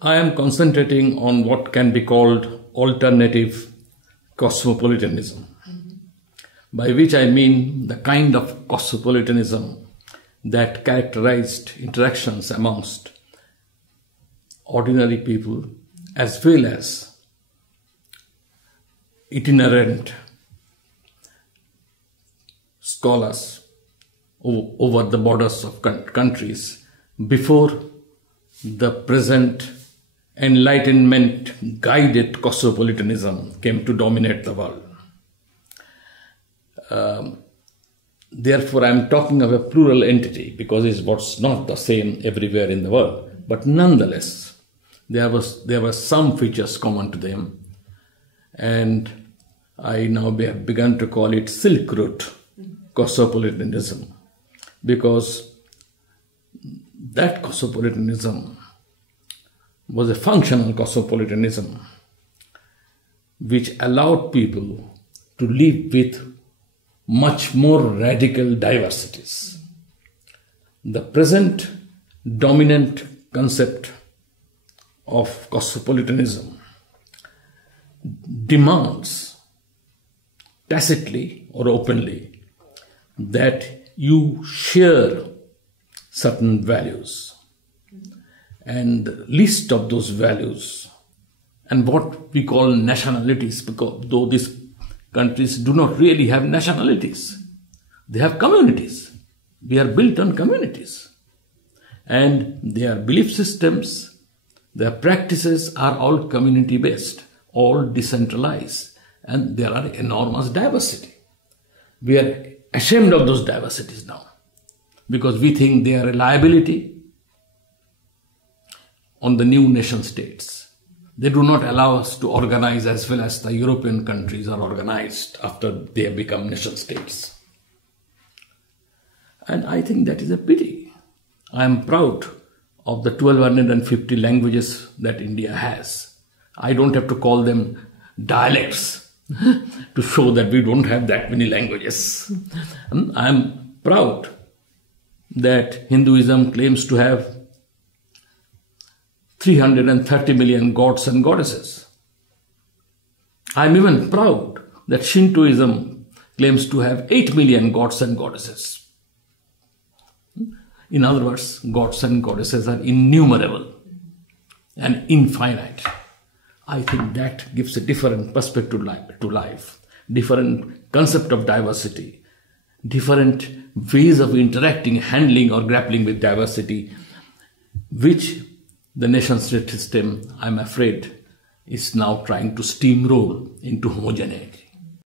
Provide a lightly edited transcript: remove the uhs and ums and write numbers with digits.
I am concentrating on what can be called alternative cosmopolitanism, by which I mean the kind of cosmopolitanism that characterized interactions amongst ordinary people as well as itinerant scholars over the borders of countries before the present Enlightenment guided cosmopolitanism came to dominate the world. Therefore, I am talking of a plural entity because it's what's not the same everywhere in the world. But nonetheless, there were some features common to them, and I now have begun to call it Silk Route cosmopolitanism, because that cosmopolitanism was a functional cosmopolitanism which allowed people to live with much more radical diversities. The present dominant concept of cosmopolitanism demands tacitly or openly that you share certain values, and the list of those values and what we call nationalities, because though these countries do not really have nationalities, they have communities. We are built on communities, and their belief systems, their practices are all community based, all decentralized, and there are enormous diversity. We are ashamed of those diversities now because we think they are a liability on the new nation states. They do not allow us to organize as well as the European countries are organized after they have become nation states. And I think that is a pity. I am proud of the 1250 languages that India has. I don't have to call them dialects to show that we don't have that many languages. I am proud that Hinduism claims to have 330 million gods and goddesses. I am even proud that Shintoism claims to have 8 million gods and goddesses. In other words, gods and goddesses are innumerable and infinite. I think that gives a different perspective to life, different concept of diversity, different ways of interacting, handling or grappling with diversity, which the nation-state system, I'm afraid, is now trying to steamroll into homogeneity.